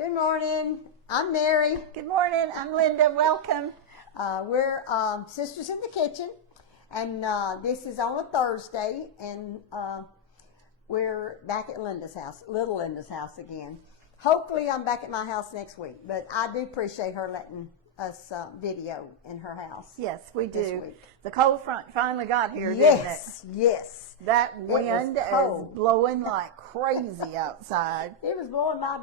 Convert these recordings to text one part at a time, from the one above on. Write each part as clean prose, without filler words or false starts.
Good morning. I'm Mary. Good morning. I'm Linda. Welcome. We're Sisters in the Kitchen, and this is on a Thursday, and we're back at Linda's house, little Linda's house again. Hopefully, I'm back at my house next week, but I do appreciate her letting us video in her house. Yes, we do. Week. The cold front finally got here, Yes, didn't it? yes. That wind is blowing like crazy outside. It was blowing my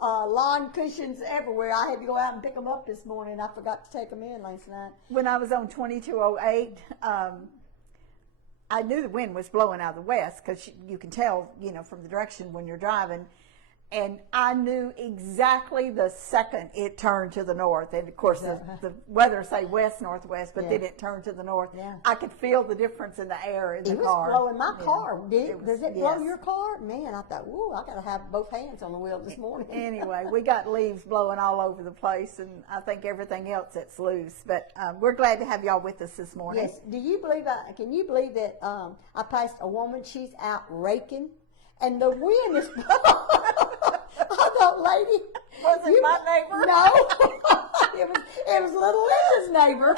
lawn cushions everywhere. I had to go out and pick them up this morning. I forgot to take them in last night. When I was on 2208, I knew the wind was blowing out of the west because you can tell, from the direction when you're driving. And I knew exactly the second it turned to the north. And of course, the weather say west-northwest, but then it turned to the north. Yeah. I could feel the difference in the air in the car. It was blowing my car. Does it blow your car? Man, I thought, ooh, I got to have both hands on the wheel this morning. Anyway, we got leaves blowing all over the place, and I think everything else that's loose. But we're glad to have y'all with us this morning. Yes. Do you believe that? Can you believe that I passed a woman? She's out raking, and the wind is blowing. I thought, lady, was it my neighbor? No, it was little Linda's neighbor.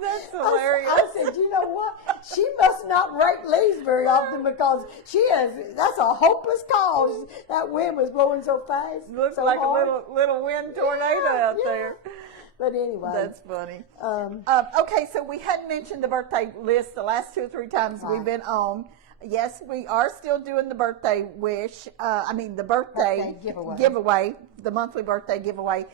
That's hilarious. I said, you know what? She must not rake leaves very often because that's a hopeless cause. That wind was blowing so fast. Looks so like hard. a little wind tornado out there. But anyway. That's funny. Okay, so we hadn't mentioned the birthday list the last 2 or 3 times we've been on. Yes, we are still doing the birthday wish. The birthday giveaway, the monthly birthday giveaway.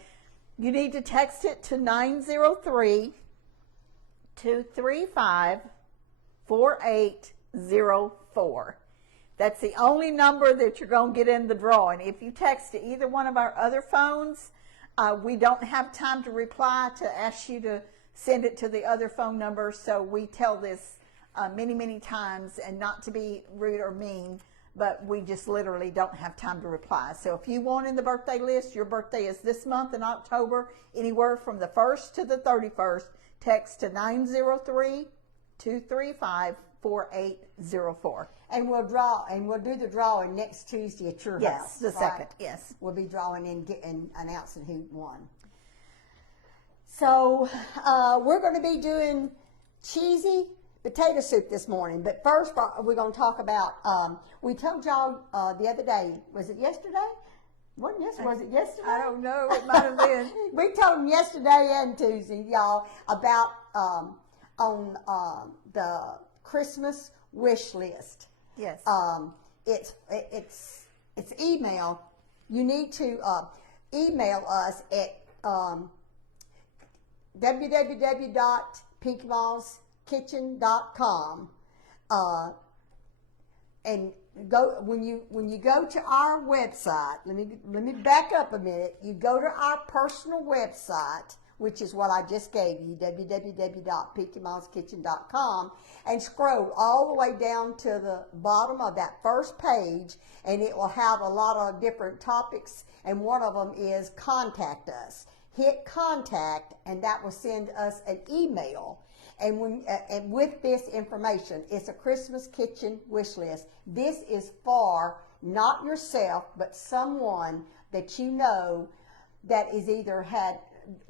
You need to text it to 903-235-4804. That's the only number that you're going to get in the drawing. If you text to either one of our other phones, we don't have time to reply to ask you to send it to the other phone number, so we tell this many times, and not to be rude or mean, but we just literally don't have time to reply. So if you want in the birthday list, your birthday is this month in October, anywhere from the 1st to the 31st, text to 903-235-4804. And we'll do the drawing next Tuesday at your house. Yes, the second, yes. We'll be drawing and announcing who won. So we're going to be doing cheesy potato soup this morning, but first we're going to talk about, we told y'all the other day, was it yesterday? Was it yesterday? I don't know, it might have been. We told them yesterday and Tuesday, y'all, about on the Christmas wish list. Yes. It's email. You need to email us at www.pinkymallskitchen.com and go when you go to our website. Let me back up a minute. You go to our personal website, which is what I just gave you, www.pinkymallskitchen.com, and scroll all the way down to the bottom of that first page, and it will have a lot of different topics, and one of them is contact us. Hit contact, and that will send us an email. And with this information, it's a Christmas kitchen wish list. This is for not yourself, but someone that you know that is either had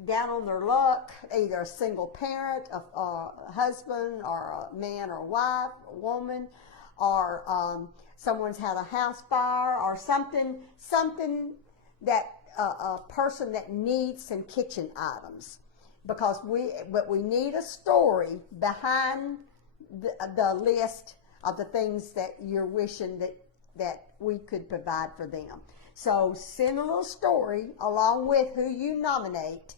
down on their luck, either a single parent, a husband, or a man or wife, a woman, or someone's had a house fire, or something that a person that needs some kitchen items. Because we need a story behind the list of the things that you're wishing that we could provide for them. So send a little story along with who you nominate,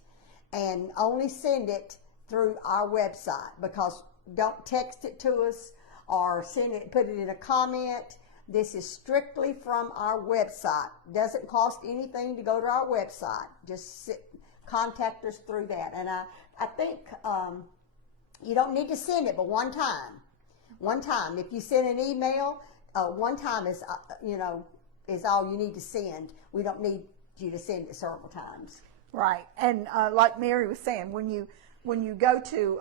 and only send it through our website, because don't text it to us or put it in a comment. This is strictly from our website. Doesn't cost anything to go to our website. Just contact us through that. And I think you don't need to send it but one time. If you send an email, one time is all you need to send. We don't need you to send it several times. Right. And like Mary was saying, when you go to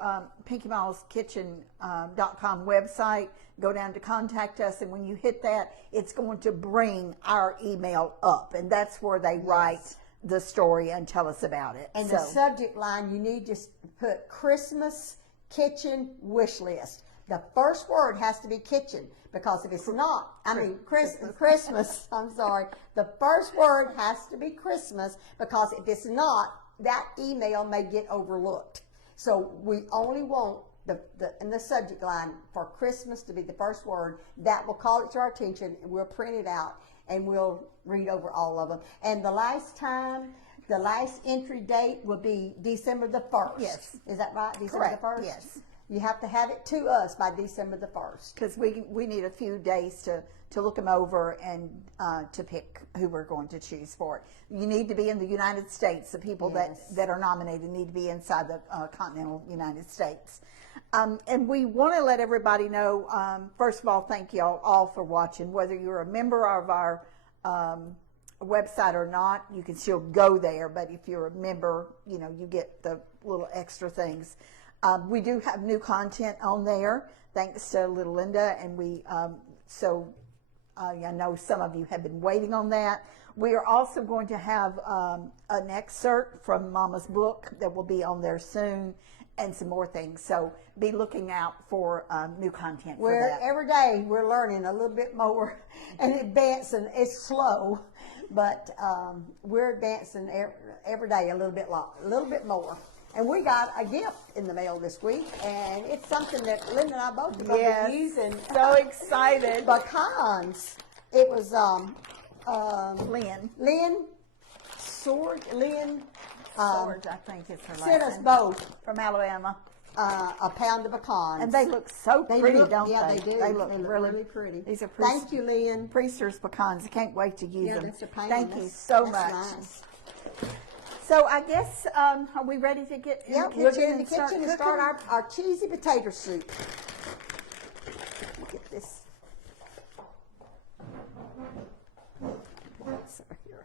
pinkymallskitchen.com website, go down to contact us, and when you hit that, it's going to bring our email up, and that's where they write the story and tell us about it. And so, the subject line, you need to put Christmas kitchen wish list. The first word has to be kitchen, because if it's not, Christmas, I'm sorry. The first word has to be Christmas, because if it's not, that email may get overlooked. So we only want in the subject line for Christmas to be the first word. That will call it to our attention, and we'll print it out, and we'll read over all of them. And the last entry date will be December the 1st. Yes. Is that right? December Correct. the 1st? Yes. You have to have it to us by December the 1st. because we need a few days to look them over and to pick who we're going to choose for it. You need to be in the United States. The people Yes. that are nominated need to be inside the continental United States. And we want to let everybody know, first of all, thank you all for watching. Whether you're a member of our website or not, you can still go there. But if you're a member, you get the little extra things. We do have new content on there, thanks to Little Linda, and I know some of you have been waiting on that. We are also going to have an excerpt from Mama's book that will be on there soon, and some more things. So be looking out for new content for that. Every day we're learning a little bit more and advancing. It's slow, but we're advancing every day a little bit more. And we got a gift in the mail this week, and it's something that Linda and I both have been using. So excited. Pecans. It was Lynn Sword, Swords, I think it's her last sent us name. both From Alabama. a pound of pecans. And they look so pretty, don't they? Yeah, they do. They look really pretty. These are Thank you, Lynn. Priester's pecans. I can't wait to use Yeah, them. that's a pound. Thank you That's- so that's much. nice. So I guess, are we ready to get in Yeah, the we'll kitchen get in the and start kitchen and cooking? start our cheesy potato soup. Get this. So here.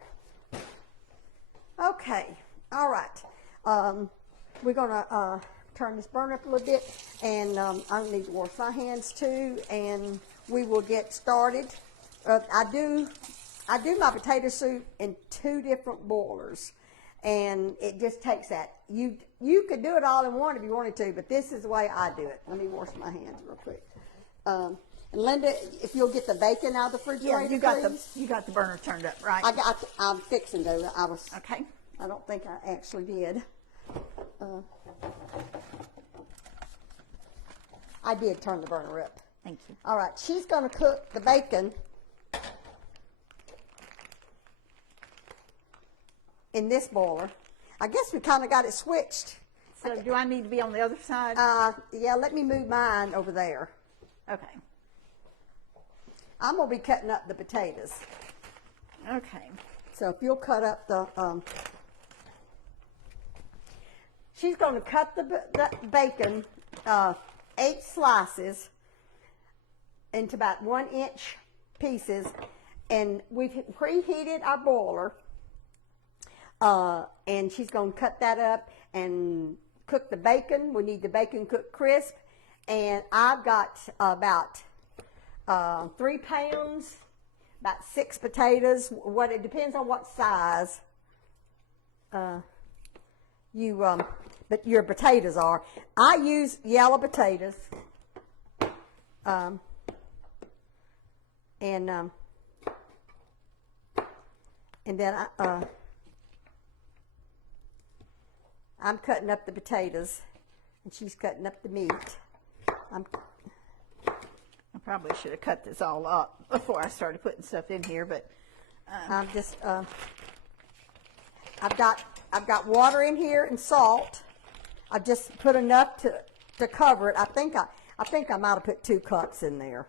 Okay, all right. We're gonna turn this burner up a little bit, and I need to wash my hands too, and we will get started. I do my potato soup in 2 different boilers, and it just takes that. You could do it all in one if you wanted to, but this is the way I do it. Let me wash my hands real quick. And Linda, if you'll get the bacon out of the refrigerator, Yeah, please. you got the burner turned up, right? I'm fixing to. Okay. I don't think I actually did. I did turn the burner up. Thank you. All right, she's going to cook the bacon in this boiler. I guess we kind of got it switched. So do I need to be on the other side? Yeah, let me move mine over there. Okay. I'm going to be cutting up the potatoes. Okay. So if you'll cut up the, she's going to cut the bacon 8 slices into about 1-inch pieces, and we've preheated our boiler, and she's going to cut that up and cook the bacon. We need the bacon cooked crisp, and I've got about 3 pounds, about 6 potatoes. It depends on what size but your potatoes are. I use yellow potatoes, and then I'm cutting up the potatoes, and she's cutting up the meat. I probably should have cut this all up before I started putting stuff in here, but I'm just I've got water in here and salt. I just put enough to cover it. I think I might have put 2 cups in there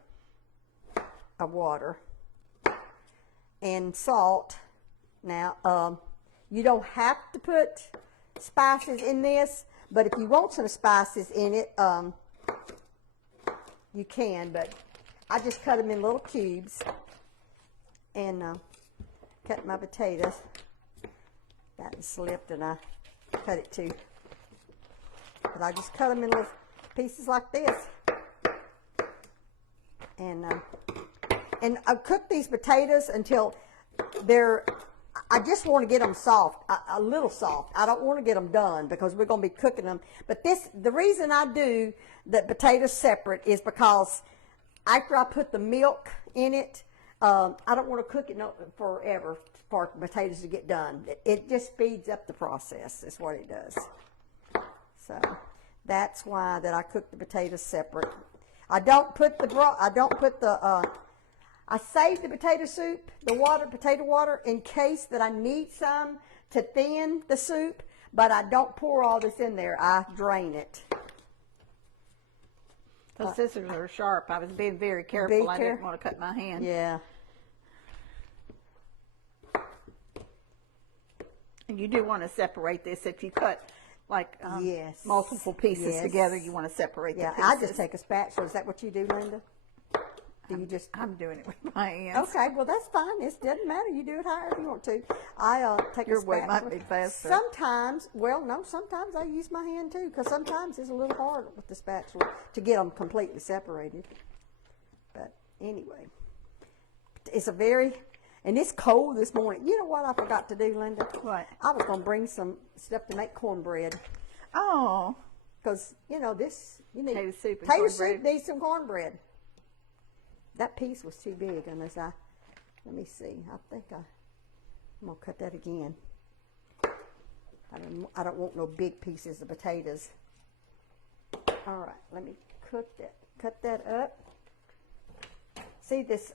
of water and salt. Now, you don't have to put spices in this, but if you want some spices in it, you can, but I just cut them in little cubes and cut my potatoes. That slipped and I cut it too. But I just cut them in little pieces like this. And I cook these potatoes until they're, I just want to get them soft, a little soft. I don't want to get them done because we're going to be cooking them. But the reason I do the potatoes separate is because after I put the milk in it, I don't want to cook it forever for potatoes to get done. It just speeds up the process. Is what it does. So that's why that I cook the potatoes separate. I don't put the I save the potato soup, potato water, in case that I need some to thin the soup, but I don't pour all this in there. I drain it. The scissors are sharp. I was being very careful. I didn't want to cut my hand. Yeah. And you do want to separate this. If you cut like yes. multiple pieces Yes. together, you want to separate the pieces. I just take a spatula. Is that what you do, Linda? Do you just? I'm doing it with my hands. Okay, well that's fine. It doesn't matter. You do it however you want to. I take Your a way spatula. might be faster. Sometimes, well, no, sometimes I use my hand too, because sometimes it's a little hard with the spatula to get them completely separated. But anyway, and it's cold this morning. You know what I forgot to do, Linda? What? I was going to bring some stuff to make cornbread. Oh. Because, you need Potato soup and potato cornbread. soup needs some cornbread. That piece was too big let me see. I think I'm going to cut that again. I don't want no big pieces of potatoes. All right, let me cut that up. See this,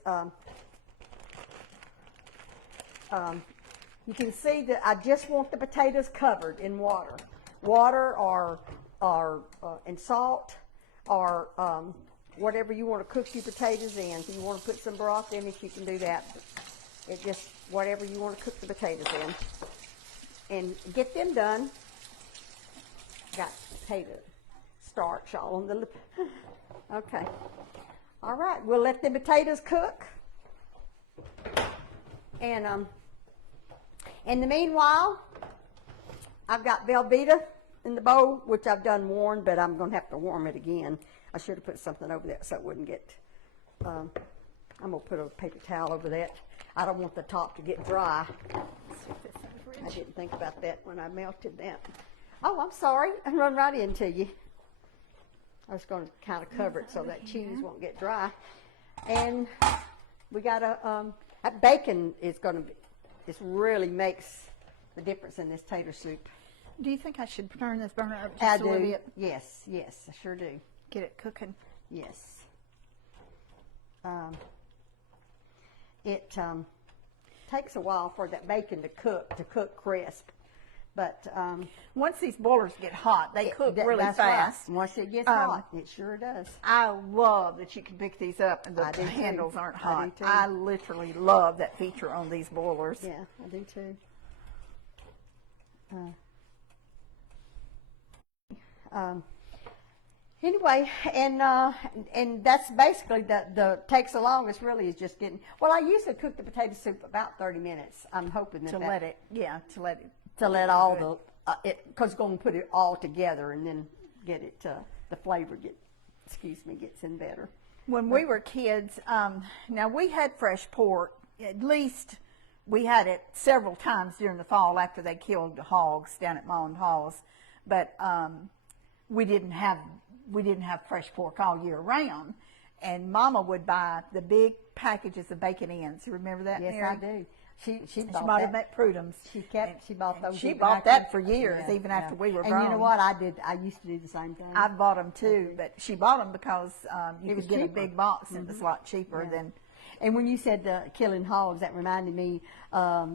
you can see that I just want the potatoes covered in water. Water or and salt or whatever you want to cook your potatoes in. If you want to put some broth in it, you can do that. It just whatever you want to cook the potatoes in. And get them done. Got potato starch all on the lip. Okay. All right, we'll let the potatoes cook. And in the meanwhile, I've got Velveeta in the bowl, which I've done warm, but I'm going to have to warm it again. I should have put something over there so it wouldn't get, I'm going to put a paper towel over that. I don't want the top to get dry. I didn't think about that when I melted that. Oh, I'm sorry. I run right into you. I was going to kind of cover it so that cheese won't get dry. And we got that bacon is going to be, this really makes the difference in this tater soup. Do you think I should turn this burner up I just a little do. bit? Yes, I sure do. Get it cooking. Yes. It takes a while for that bacon to cook crisp. But once these boilers get hot, they cook really fast. Right. Once it gets hot, it sure does. I love that you can pick these up and the handles aren't hot. I literally love that feature on these boilers. Yeah, I do too. Anyway, and that's basically the takes the longest really is just getting. Well, I usually cook the potato soup about 30 minutes. I'm hoping that to let all because going to put it all together and then get it the flavor gets in better. When we were kids, now we had fresh pork. At least we had it several times during the fall after they killed the hogs down at Ma and Pa's, but we didn't have fresh pork all year round. And Mama would buy the big packages of bacon ends. You remember that, Yes, Mary? I do. She bought them at Prudham's. She bought those. She bought that for years, even after we were grown. And you know what? I used to do the same thing. I bought them too, but she bought them because you could get a cheaper. big box and it was a lot cheaper than. And when you said killing hogs, that reminded me. I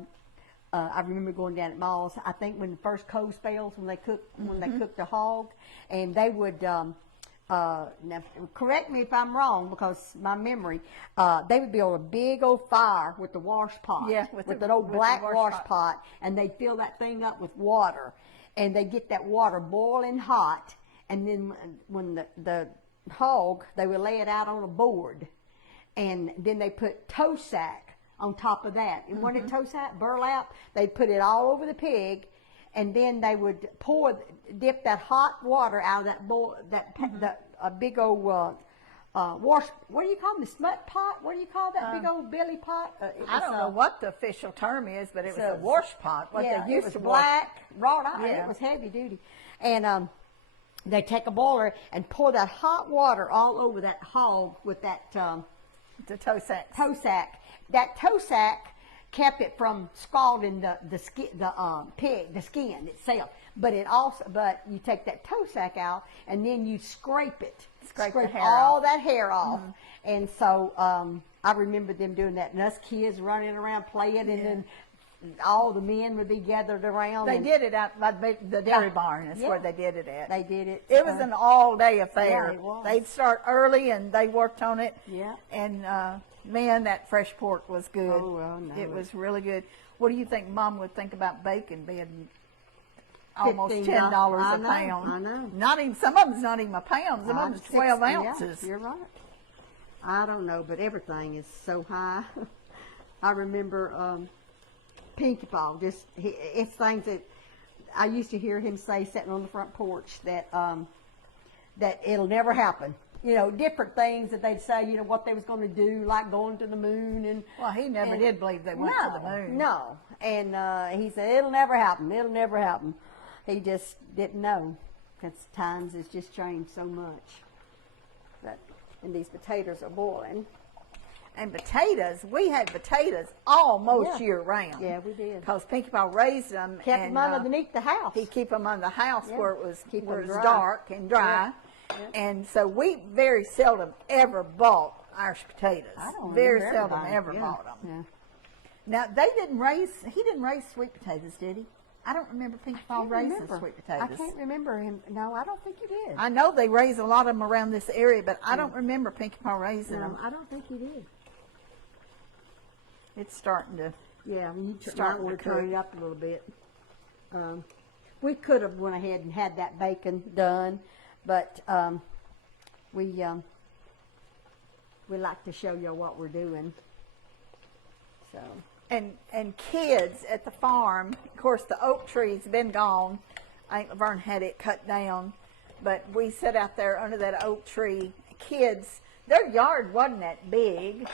remember going down at Ma's. I think when the first cold spells, when they cooked the hog, and they would. Now, correct me if I'm wrong, because my memory, they would be on a big old fire with the wash pot, with an old black wash pot, and they'd fill that thing up with water, and they get that water boiling hot, and then when the hog, they would lay it out on a board, and then they put toe sack on top of that. And what did toe sack? Burlap. They'd put it all over the pig, and then they would dip that hot water out of that bowl, a big old wash. What do you call them? The smut pot? What do you call that big old billy pot? I don't know what the official term is, but it was a wash pot. What yeah, they used it was to black, wrought iron. Yeah. It was heavy duty, and they take a boiler and pour that hot water all over that hog with that the toe sack. toe sack. That toe sack kept it from scalding the skin itself. But you take that toe sack out and then you scrape it, Scrape the hair all off. that hair off. And so I remember them doing that, and us kids running around playing, and then all the men would be gathered around. They and did it out by the dairy barn. Is Yeah. where they did it at. They did it. It was an all-day affair. Yeah, it was. They'd start early and they worked on it. Yeah. And man, that fresh pork was good. Oh, well, no. It was really good. What do you think Mom would think about bacon being almost $15. $10 I a know, pound? I know. Not even some of them's not even a pound. Some of them's 12 Yeah, ounces. you're right. I don't know, but everything is so high. I remember Pinky Paw. It's things that I used to hear him say sitting on the front porch that that it'll never happen. You know, different things that they'd say. You know what they was going to do, like going to the moon and. Well, he never did believe they went to the moon. No, and he said it'll never happen. It'll never happen. He just didn't know, because times has just changed so much. And these potatoes are boiling. And potatoes, we had potatoes almost Yeah. year round. Yeah, we did. Because Pinky Paw raised them. Kept and, them underneath the house. He'd keep them on the house Yeah. where it was, Keep where it them was dry. dark and dry. Yeah. Yeah. And so we very seldom ever bought Irish potatoes. I don't Very remember seldom everybody. ever Yeah. bought them. Yeah. Now, he didn't raise sweet potatoes, did he? I don't remember Pinky Paw Can't raising remember. sweet I potatoes. can't remember him. No, I don't think he did. I know they raise a lot of them around this area, but I don't remember Pinky Paw raising No, them. I don't think he did. It's starting to. Yeah, you Starting might want to to turn cook. it up a little bit. We could have went ahead and had that bacon done, but we like to show you what we're doing. So And kids at the farm, of course, the oak tree's been gone. Aunt Laverne had it cut down, but we sat out there under that oak tree. Kids, their yard wasn't that big.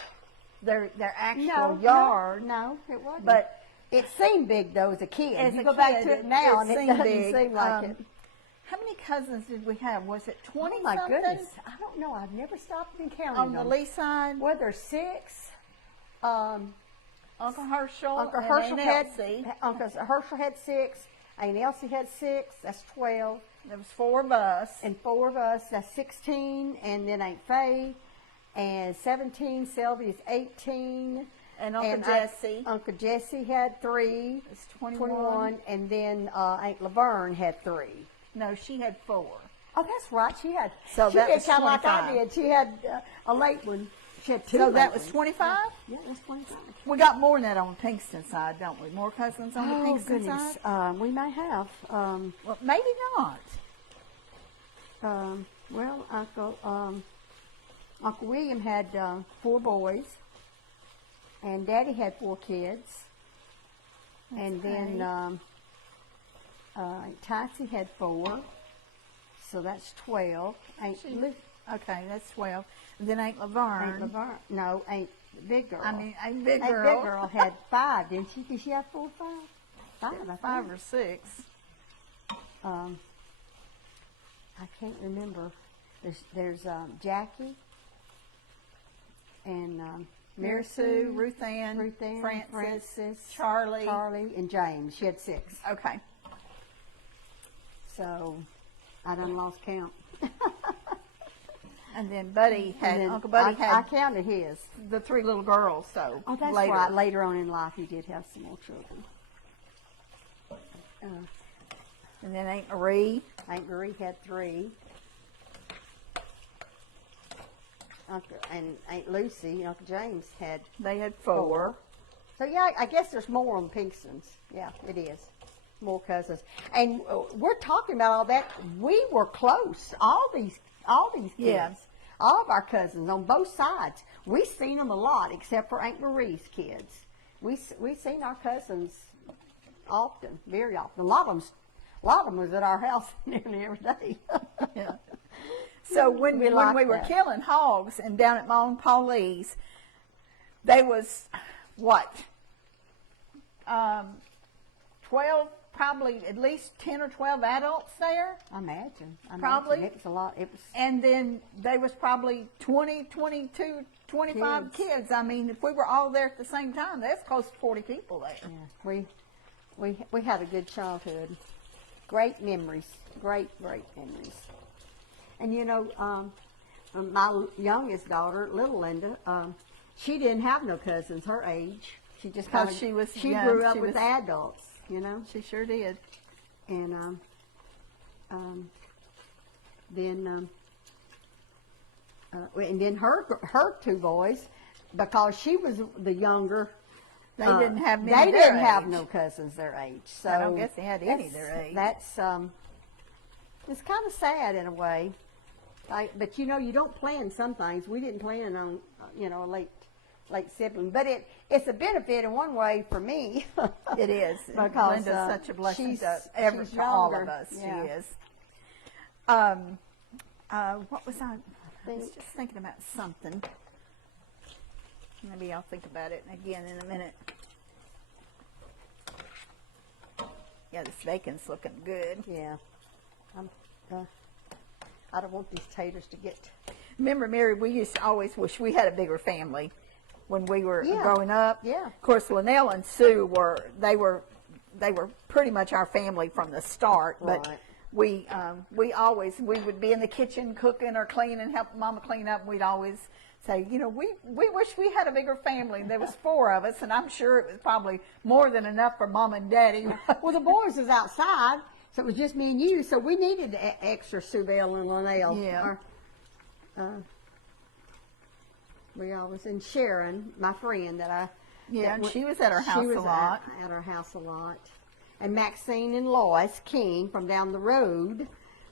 Their actual yard, no, it wasn't. but it seemed big though as a kid. as you a go back kid, to it now, and it seemed doesn't big. seem like it. How many cousins did we have? Was it 20 Oh my something goodness, I don't know. I've never stopped and counted on the them. Lee side? Well, there's 6. Uncle Herschel, Uncle and Herschel Aunt Elsie. Uncle Herschel had 6. Aunt Elsie had 6. That's 12. There was 4 of us. And 4 of us. That's 16. And then Aunt Faye, and 17. Sylvia's 18. And Uncle Jesse. Uncle Jesse had 3. It's 21. And then Aunt Laverne had 3. No, she had 4. Oh, that's right. She had. So she that did was kind of like I 25. did. She had a late one. She had 2. So that late was ones. 25? Yeah, that's 25. We got more than that on the Pinkston side, don't we? More cousins on the Oh Pinkston goodness, side? we may have. Well, maybe not. Well, Uncle William had 4 boys, and Daddy had 4 kids, and then Titsy had 4, so that's 12. Okay, that's 12. And then Aunt Laverne. Aunt Laverne, no, Aunt Big Girl. Aunt Big Aunt Girl. Big Girl had 5, didn't she? Did she have 4 or 5? 5, I think. 5 or 6. I can't remember. There's Jackie and Mary Sue, Ruth Ann, Francis, Charlie. and James. She had 6. Okay. So I done lost count. And then Buddy had, And then Uncle Buddy I had counted his. the 3 little girls, so Oh, that's later. right. Later on in life, he did have some more children. And then Aunt Marie. Aunt Marie had 3. And Aunt Lucy and Uncle James had They had 4. So yeah, I guess there's more on Pinkstons. Yeah, it is. More cousins. And we're talking about all that. We were close. All these kids. Yeah. All of our cousins on both sides. We seen them a lot, except for Aunt Marie's kids. We seen our cousins often, very often. A lot of them was at our house nearly every day. Yeah. So when We we like were that. killing hogs and down at Mom and Paulie's, they was what 12, probably at least 10 or 12 adults there. Imagine. Probably. It was a lot. It was. And then there was probably 20, 22, 25 kids. I mean, if we were all there at the same time, that's close to 40 people there. Yeah, we had a good childhood. Great memories. Great memories. And you know, my youngest daughter, little Linda, she didn't have no cousins her age. She just 'Cause kinda, she she young, grew up she with was- adults, you know. She sure did. And then and then her two boys, because she was the younger. They didn't have many They their didn't have age. no cousins their age. So I don't guess they had any their that's- age. That's it's kind of sad in a way. But you know, you don't plan some things. We didn't plan on a late sibling, but it's a benefit in one way for me. It is. Because, Linda's such a blessing she's to all of younger. us. Yeah. She is. What was I was just thinking about something. Maybe I'll think about it again in a minute. Yeah, this bacon's looking good. Yeah. I don't want these taters to get. Remember, Mary, we used to always wish we had a bigger family when we were Yeah. growing up. Yeah. Of course, Linnell and Sue were pretty much our family from the start. But Right. we would be in the kitchen cooking or cleaning, help Mama clean up. And we'd always say, we wish we had a bigger family. There was 4 of us, and I'm sure it was probably more than enough for Mom and Daddy. Well, the boys was outside, so it was just me and you. So we needed extra Sue Bell and Linnell. Yeah. We always, and Sharon, my friend that I. Yeah, that and went- she was at our house she a was lot. At our house a lot. And Maxine and Lois King from down the road.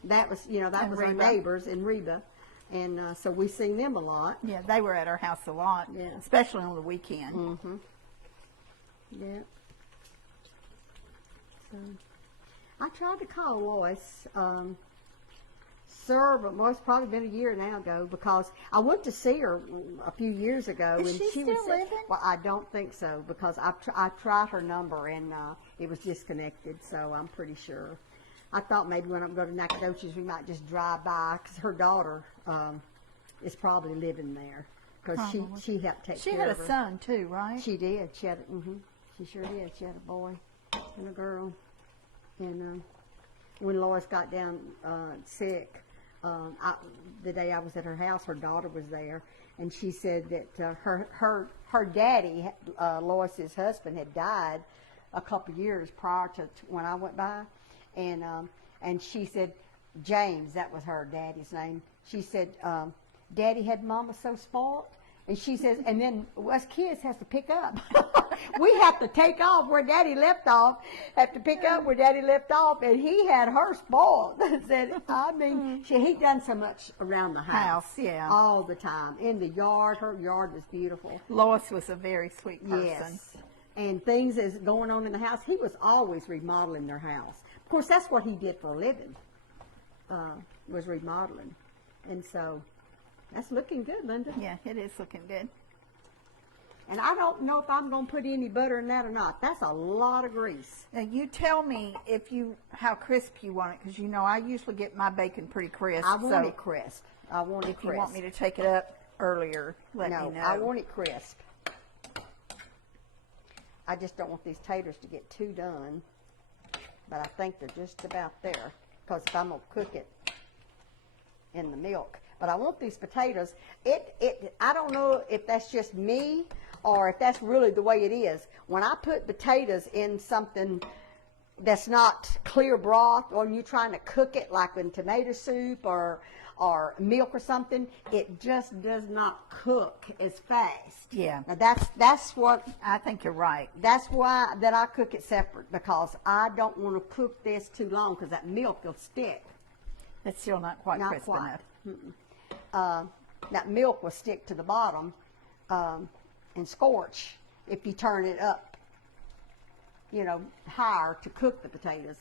That was, that And was our Reba. neighbors in Reba. And so we seen them a lot. Yeah, they were at our house a lot, Yeah. especially on the weekend. Mm-hmm. Yeah. So, I tried to call Lois, sir, but it's probably been a year now ago, because I went to see her a few years ago. Is and she was still living? Well, I don't think so, because I tried her number and it was disconnected, so I'm pretty sure. I thought maybe when I'm going to Nacogdoches, we might just drive by, because her daughter is probably living there, because she helped take She care had of a her. son too, right? She did. She sure did. She had a boy and a girl. And when Lois got down sick, the day I was at her house, her daughter was there, and she said that her daddy, Lois's husband, had died a couple years prior to when I went by, and she said, James, that was her daddy's name. She said, Daddy had Mama so spoiled. And she says, and then us kids has to pick up. We have to take off where Daddy left off, have to pick up where Daddy left off, and he had her spoiled. Said, he done so much around the house. Yeah. All the time. In the yard, her yard was beautiful. Lois was a very sweet person. Yes. And things is going on in the house. He was always remodeling their house. Of course, that's what he did for a living, was remodeling. And so, that's looking good, Linda. Yeah, it is looking good. And I don't know if I'm going to put any butter in that or not. That's a lot of grease. Now you tell me how crisp you want it, because I usually get my bacon pretty crisp. I want so it crisp. I want it if crisp. you want me to take it up earlier, let me know. I want it crisp. I just don't want these taters to get too done. But I think they're just about there. Because if I'm going to cook it in the milk. But I want these potatoes. I don't know if that's just me or if that's really the way it is. When I put potatoes in something that's not clear broth, or you're trying to cook it like in tomato soup or milk or something, it just does not cook as fast. Yeah. Now that's what I think you're right. that's why that I cook it separate, because I don't want to cook this too long, because that milk will stick. It's still not quite Not crisp quite. enough. That milk will stick to the bottom and scorch if you turn it up, higher to cook the potatoes.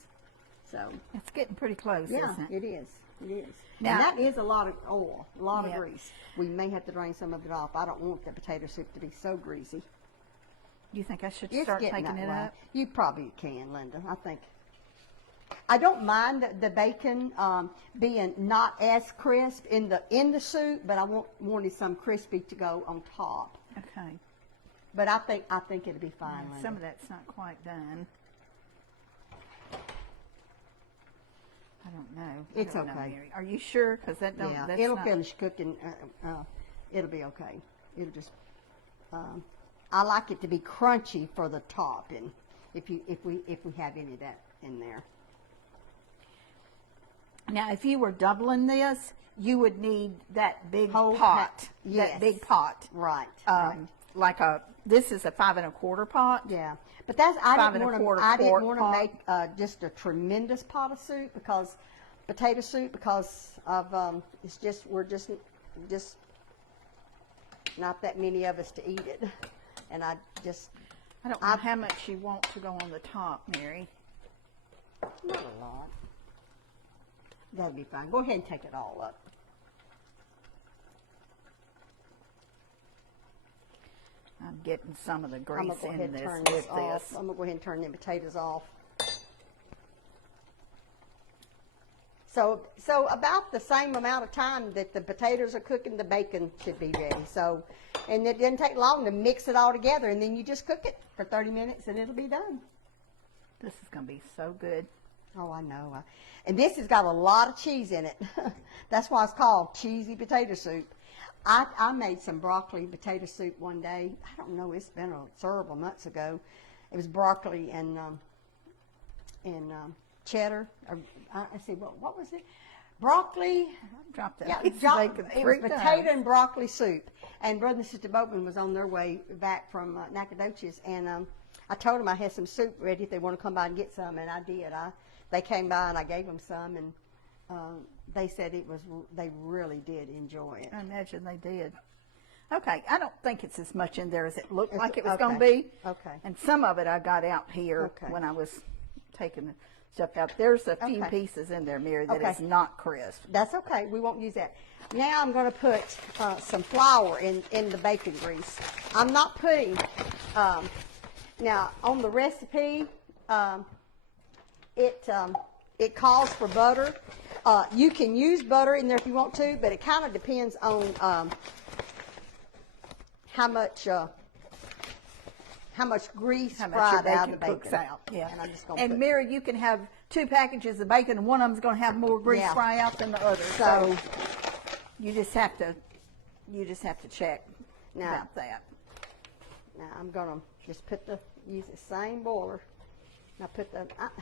So It's getting pretty close, yeah, isn't it? it is. It is. Now- And that is a lot of oil, a lot Yeah. of grease. We may have to drain some of it off. I don't want the potato soup to be so greasy. Do you think I should It's start getting taking that it way. up? You probably can, Linda. I think. I don't mind the bacon being not as crisp in the soup, but I wanted some crispy to go on top. Okay. But I think it'll be fine, Linda. Some of that's not quite done. I don't know. I It's don't know, okay. Mary. Are you sure? Because that don't. Yeah, That's it'll not, finish cooking. It'll be okay. It'll just. I like it to be crunchy for the top, and if we have any of that in there. Now, if you were doubling this, you would need that big Whole pot. pot, yes. That big pot. Right. Right. Like this is a 5 1/4 pot. Yeah, but that's I 5 didn't 1/4 want to pot. make just a tremendous pot of soup because potato soup because of it's just we're just not that many of us to eat it, and I don't know how much you want to go on the top, Mary. not a lot. That'll be fine. Go ahead and take it all up. I'm getting some of the I'm grease gonna go ahead in and this turn with this off. this. I'm gonna go ahead and turn the potatoes off. So about the same amount of time that the potatoes are cooking, the bacon should be ready. So, and it didn't take long to mix it all together, and then you just cook it for 30 minutes, and it'll be done. This is going to be so good. Oh, I know. And this has got a lot of cheese in it. That's why it's called cheesy potato soup. I made some broccoli potato soup one day. I don't know, it's been several months ago. It was broccoli and cheddar. I see, what was it? Broccoli. Drop that. Yeah, piece of bacon it was 3 potato times. and broccoli soup. And Brother and Sister Boatman was on their way back from Nacogdoches, and I told them I had some soup ready if they want to come by and get some, and I did. They came by and I gave them some, and they said they really did enjoy it. I imagine they did. Okay, I don't think it's as much in there as it looked It's- like it was okay, going to be. okay. And some of it I got out here Okay. when I was taking the stuff out. There's a few Okay. pieces in there, Mary, that Okay. is not crisp. That's okay. We won't use that. Now I'm going to put some flour in the bacon grease. I'm not putting, now on the recipe, it calls for butter. You can use butter in there if you want to, but it kind of depends on how much grease How much your fried out bacon of the bacon. cooks out. Yeah. And I'm just going to And put Mary, you can have 2 packages of bacon, and one of them's going to have more grease Yeah. fry out than the other. so you just have to check Now- about that. now I'm gonna just use the same boiler. Now put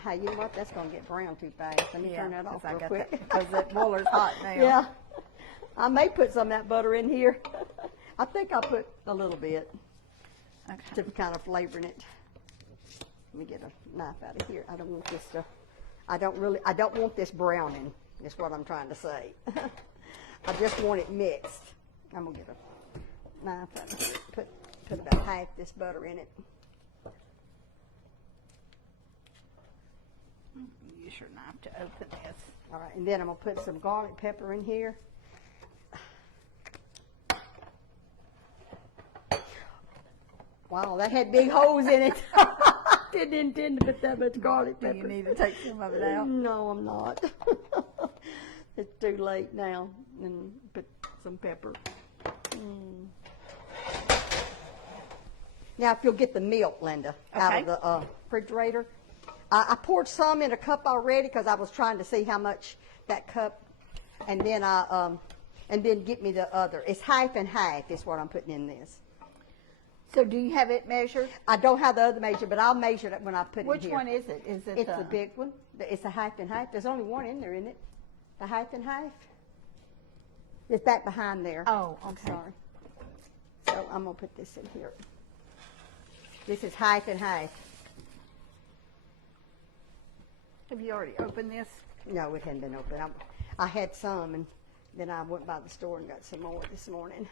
hey, you know what? That's gonna get brown too fast. Let me turn that off real quick. Because that boiler's hot now. Yeah, I may put some of that butter in here. I think I'll put a little bit Okay. to kind of flavoring it. Let me get a knife out of here. I don't want this to. I don't want this browning. Is what I'm trying to say. I just want it mixed. I'm gonna get a knife out of here. Put about half this butter in it. Use your knife to open this. All right, and then I'm gonna put some garlic pepper in here. Wow, that had big holes in it. Didn't intend to put that much garlic Do pepper. you need to take some of it out? No, I'm not. It's too late now. And put some pepper. Now, if you'll get the milk, Linda, out Okay. of the refrigerator. I poured some in a cup already because I was trying to see how much that cup, and then and then get me the other. It's half and half is what I'm putting in this. So do you have it measured? I don't have the other measure, but I'll measure it when I put it Which here. one is it? Is it It's the big one. It's a half and half. There's only one in there, isn't it? The half and half. It's back behind there. Oh, I'm okay. sorry. So I'm gonna put this in here. This is half and half. Have you already opened this? No, it hadn't been open. I had some, and then I went by the store and got some more this morning.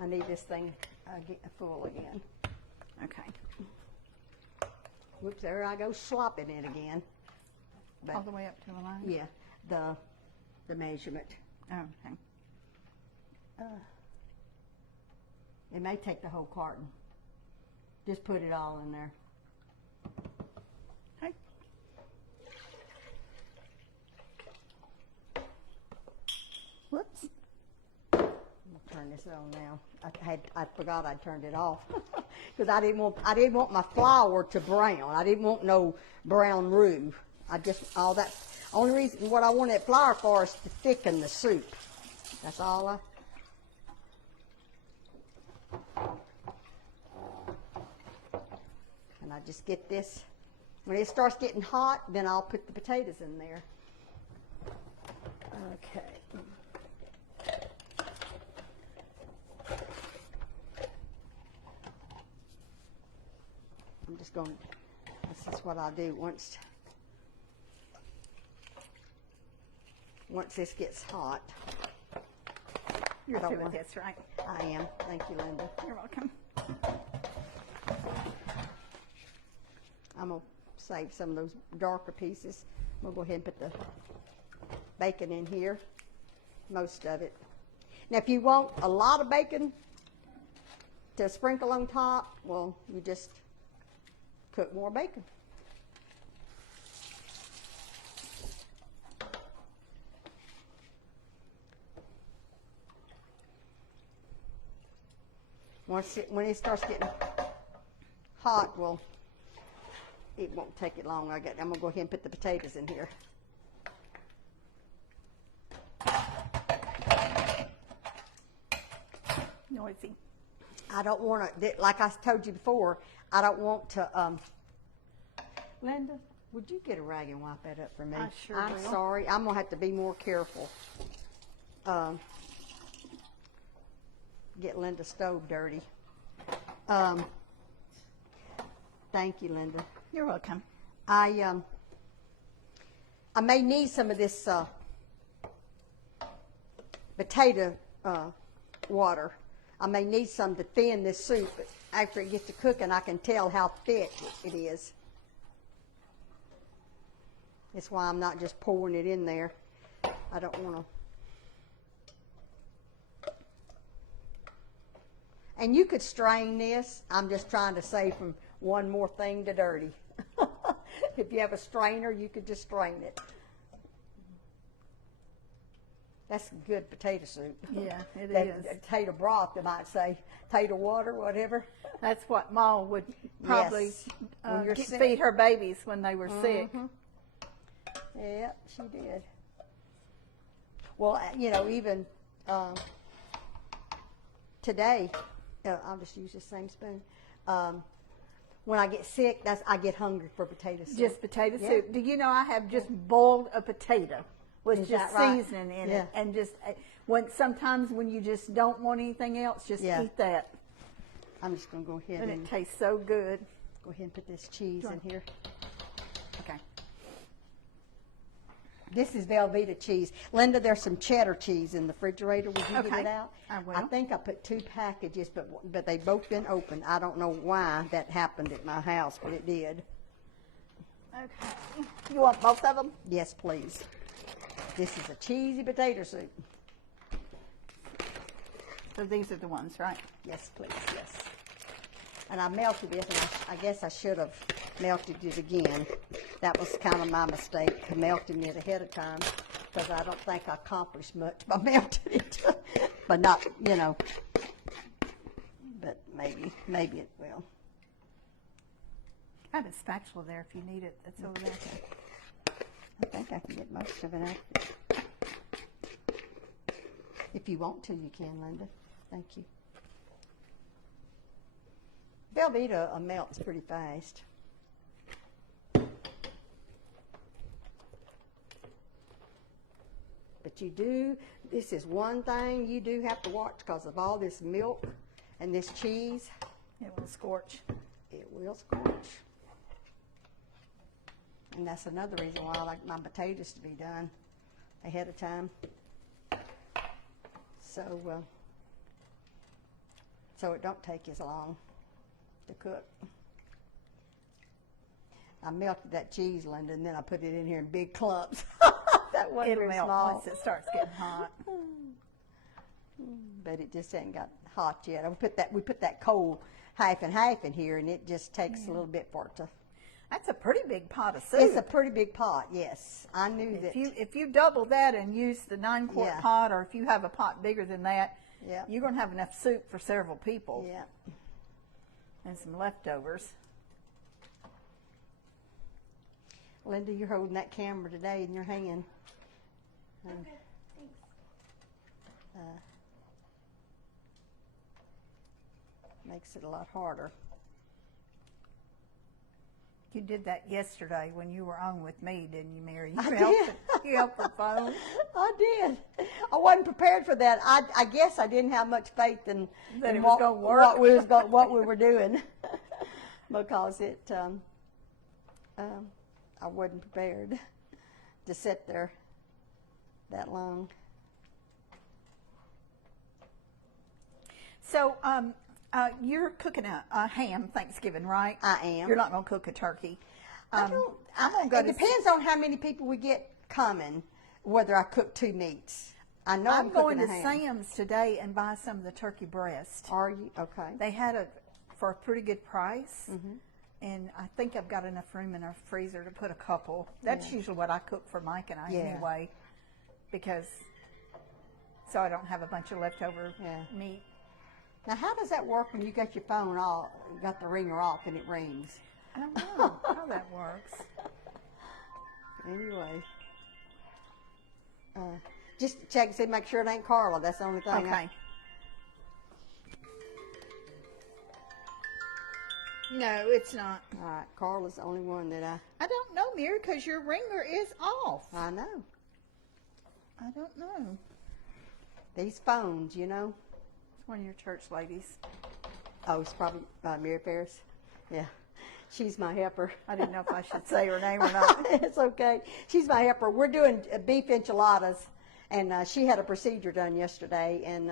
I need this thing get full again. Okay. Whoops, there I go slopping it again. But, All the way up to the line? yeah. the measurement. Okay. It may take the whole carton. Just put it all in there. Okay. Whoops. I'm gonna turn this on now. I forgot I turned it off because I didn't want my flour to brown. I didn't want no brown roux. All that. Only reason what I wanted flour for is to thicken the soup. That's all and I just get this. When it starts getting hot, then I'll put the potatoes in there. Okay. I'm just going, this is what I'll do once this gets hot. You're I don't through with want- this, right? I am. Thank you, Linda. You're welcome. I'm going to save some of those darker pieces. We'll go ahead and put the bacon in here, most of it. Now, if you want a lot of bacon to sprinkle on top, well, you just cook more bacon. When it starts getting hot, well, it won't take it long. I'm gonna go ahead and put the potatoes in here. Noisy. I don't want to, like I told you before, I don't want to, Linda, would you get a rag and wipe that up for me? I sure I'm will. sorry. I'm going to have to be more careful. Get Linda's stove dirty. Thank you, Linda. You're welcome. I may need some of this potato water. I may need some to thin this soup. But after it gets to cooking, I can tell how thick it is. That's why I'm not just pouring it in there. I don't want to. And you could strain this. I'm just trying to say from one more thing to dirty. If you have a strainer, you could just strain it. That's good potato soup. Yeah, it That is. potato broth, they might say. Potato water, whatever. That's what Ma would probably Yes. When you're sick. feed her babies when they were sick. Yeah, she did. Well, you know, even today, I'll just use the same spoon. When I get sick, I get hungry for potato soup. Just potato Yeah. soup. Do you know I have just boiled a potato with Is just that right? seasoning in Yeah. it, and just sometimes when you just don't want anything else, just Yeah. eat that, I'm just going to go ahead and and it tastes so good. go ahead and put this cheese in here. Okay. This is Velveeta cheese. Linda, there's some cheddar cheese in the refrigerator. Would you get Okay, it out? I will. I think I put 2 packages, but they both been open. I don't know why that happened at my house, but it did. Okay. You want both of them? Yes, please. This is a cheesy potato soup. So these are the ones, right? Yes, please, yes. And I melted it, and I guess I should have melted it again. That was kind of my mistake, melting it ahead of time, because I don't think I accomplished much by melting it. But not, you know, but maybe it will. I have a spatula there if you need it. That's over there. I think I can get most of it out. If you want to, you can, Linda. Thank you. Velveeta melts pretty fast. But this is one thing you do have to watch because of all this milk and this cheese. It will scorch. It will scorch. And that's another reason why I like my potatoes to be done ahead of time. So it don't take as long to cook. I melted that cheese, Linda, and then I put it in here in big clumps. That one It'll very melt small. once it starts getting hot. But it just ain't got hot yet. We put that coal half and half in here, and it just takes a little bit for it to. That's a pretty big pot of soup. It's a pretty big pot. Yes, I knew that. If you double that and use the 9-quart Yeah. pot, or if you have a pot bigger than that, Yeah. you're going to have enough soup for several people Yeah. and some leftovers. Linda, you're holding that camera today in your hand. Okay, thanks. Makes it a lot harder. You did that yesterday when you were on with me, didn't you, Mary? I did. You helped the phone. I did. I wasn't prepared for that. I guess I didn't have much faith in, That in it was what, gonna work. what we were doing because I wasn't prepared to sit there that long. So, you're cooking a ham Thanksgiving, right? I am. You're not going to cook a turkey. I don't. I'm gonna go it to depends on how many people we get coming, whether I cook two meats. I know I'm going cooking to a ham. Sam's today and buy some of the turkey breast. Are you okay? They had it for a pretty good price, Mm-hmm. and I think I've got enough room in our freezer to put a couple. That's usually what I cook for Mike and I Yeah. anyway, because so I don't have a bunch of leftover Yeah. meat. Now, how does that work when you got your phone off, you got the ringer off, and it rings? I don't know how that works. Anyway, just check and see, make sure it ain't Carla. That's the only thing. Okay. No, it's not. All right, Carla's the only one that I don't know, Mary, because your ringer is off. I know. I don't know. These phones, you know. It's one of your church ladies. Oh, it's probably Mary Ferris. Yeah, she's my helper. I didn't know if I should say her name or not. It's okay. She's my helper. We're doing beef enchiladas, and she had a procedure done yesterday, and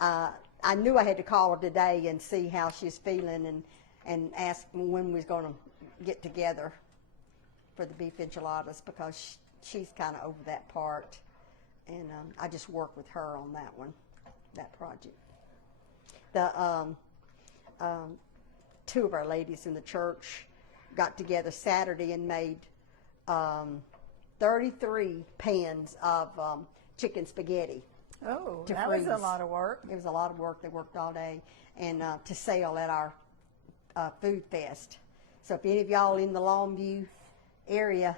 I knew I had to call her today and see how she's feeling and ask when we was going to get together for the beef enchiladas because she's kind of over that part, and I just work with her on that one, that project. The two of our ladies in the church got together Saturday and made 33 pans of chicken spaghetti. Oh, To that was a freeze. lot of work. It was a lot of work. They worked all day and to sell at our food fest. So if any of y'all in the Longview area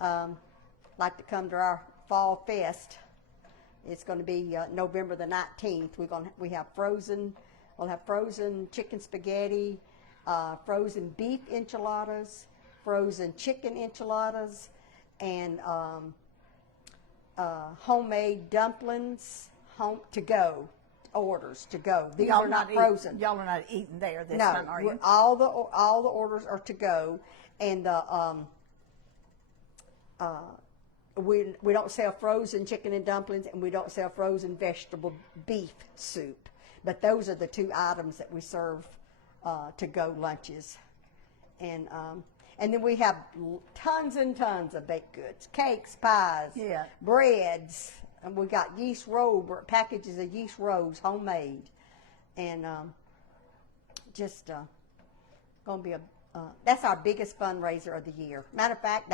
like to come to our fall fest, it's going to be November the 19th. We'll have frozen chicken spaghetti, frozen beef enchiladas, frozen chicken enchiladas, and homemade dumplings, to go orders to go. These are not frozen. Y'all are not eating there this No, time, are you? all the orders are to go, and the we don't sell frozen chicken and dumplings, and we don't sell frozen vegetable beef soup. But those are the two items that we serve to go lunches, and then we have tons and tons of baked goods, cakes, pies, Yeah. breads, and we got yeast roll packages of yeast rolls, homemade, and just gonna be that's our biggest fundraiser of the year. Matter of fact,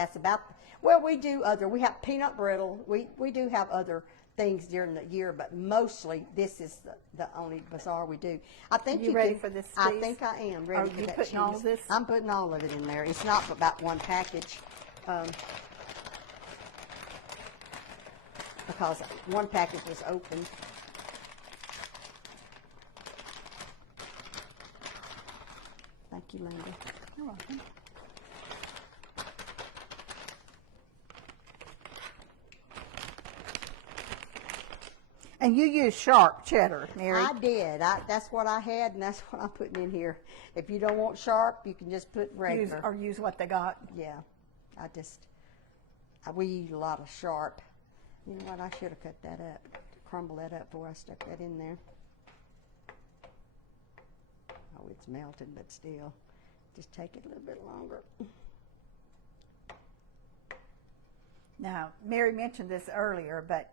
we have peanut brittle. We do have other things during the year, but mostly this is the only bazaar we do. I think You ready for this, I Steve? think I am ready Are for you that putting all cheese. this? I'm putting all of it in there. It's not about one package. Because one package was open. Thank you, Linda. You're welcome. And you use sharp cheddar, Mary. I did. That's what I had, and that's what I'm putting in here. If you don't want sharp, you can just put regular. Use what they got. Yeah, we use a lot of sharp. You know what? I should have cut that up, crumble that up before I stuck that in there. Oh, it's melted, but still, just take it a little bit longer. Now, Mary mentioned this earlier, but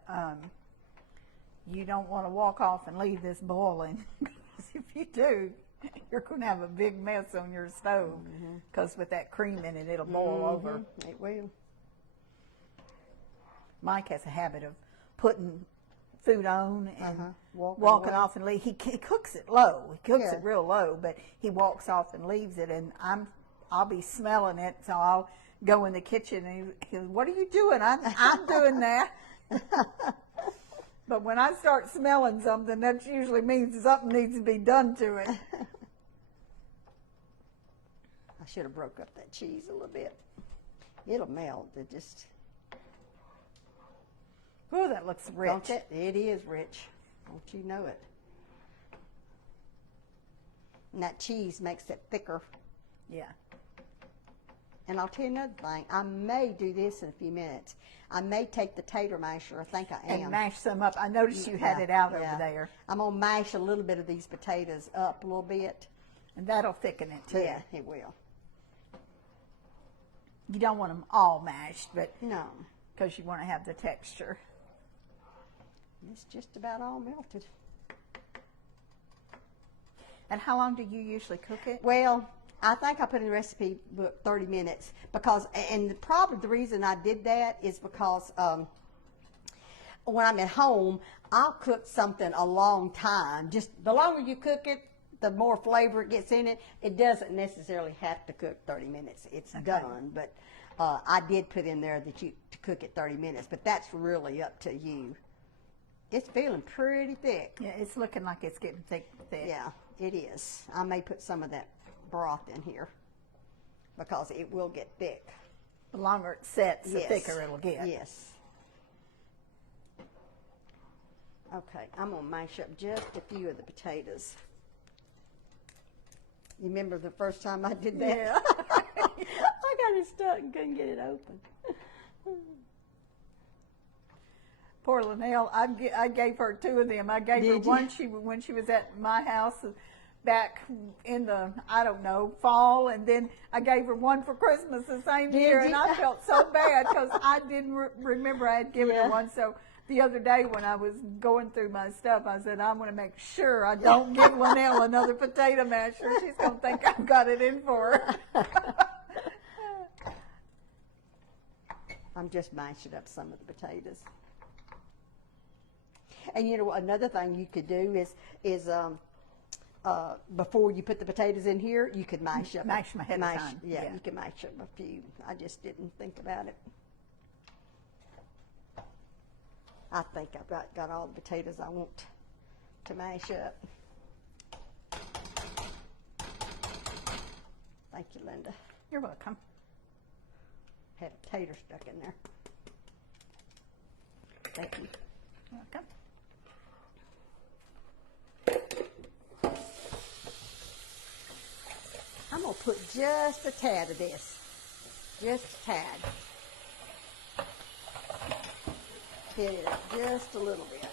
you don't want to walk off and leave this boiling, because if you do, you're going to have a big mess on your stove, because with that cream in it, it'll boil over. It will. Mike has a habit of putting food on and Walking walking away. off and leave. He cooks it low. He cooks Yeah. it real low, but he walks off and leaves it, and I'll be smelling it, so I'll go in the kitchen and he goes, "What are you doing?" I'm doing that. But when I start smelling something, that usually means something needs to be done to it. I should have broke up that cheese a little bit. It'll melt. It just Oh, that looks rich. don't it? It is rich. Don't you know it? And that cheese makes it thicker. Yeah. And I'll tell you another thing. I may do this in a few minutes. I may take the tater masher. I think I am. And mash some up. I noticed you had it out over Yeah. there, I'm gonna mash a little bit of these potatoes up a little bit. and that'll thicken it too. Yeah, it will. You don't want them all mashed, but No, because you want to have the texture. it's just about all melted. And how long do you usually cook it? Well, I think I put in the recipe book 30 minutes because, and probably the reason I did that is because when I'm at home, I'll cook something a long time. Just the longer you cook it, the more flavor it gets in it. It doesn't necessarily have to cook 30 minutes. It's done, but I did put in there that you to cook it 30 minutes, but that's really up to you. It's feeling pretty thick. Yeah, it's looking like it's getting thick. Yeah, it is. I may put some of that broth in here because it will get thick. The longer it sets, the Yes. thicker it'll get. Yes. Okay, I'm gonna mash up just a few of the potatoes. You remember the first time I did that? Yeah. I got it stuck and couldn't get it open. Poor Linnell, I gave her two of them. I gave her Did you? one when she was at my house back in the, I don't know, fall, and then I gave her one for Christmas the same Did year, you? and I felt so bad because I didn't remember I had given Yeah. her one. So the other day when I was going through my stuff, I said, I'm going to make sure I don't give Linnell another potato masher. She's going to think I've got it in for her. I'm just mashing up some of the potatoes. And you know, another thing you could do is before you put the potatoes in here, you could mash up. Mash them ahead of time, Yeah, yeah. you can mash up a few. I just didn't think about it. I think I've got all the potatoes I want to mash up. Thank you, Linda. You're welcome. Had a tater stuck in there. Thank you. You're welcome. I'm going to put just a tad of this. Just a tad. Hit it up just a little bit.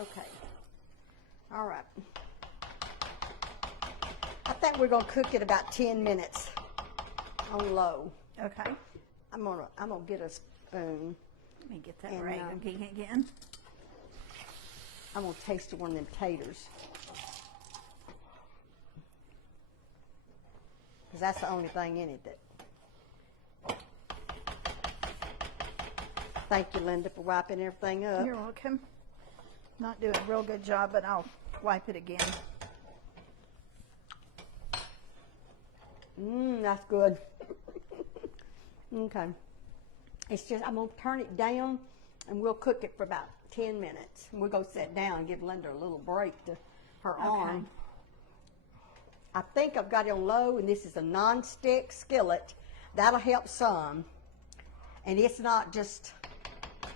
Okay. All right. I think we're going to cook it about 10 minutes on low. Okay. I'm gonna get a spoon. Let me get that And, right again. I'm gonna taste one of them taters. Because that's the only thing in it that. Thank you, Linda, for wiping everything up. You're welcome. Not doing a real good job, but I'll wipe it again. That's good. Okay. It's just, I'm gonna turn it down and we'll cook it for about 10 minutes. And we'll go sit down and give Linda a little break to her arm. I think I've got it on low, and this is a non-stick skillet. That'll help some. And it's not just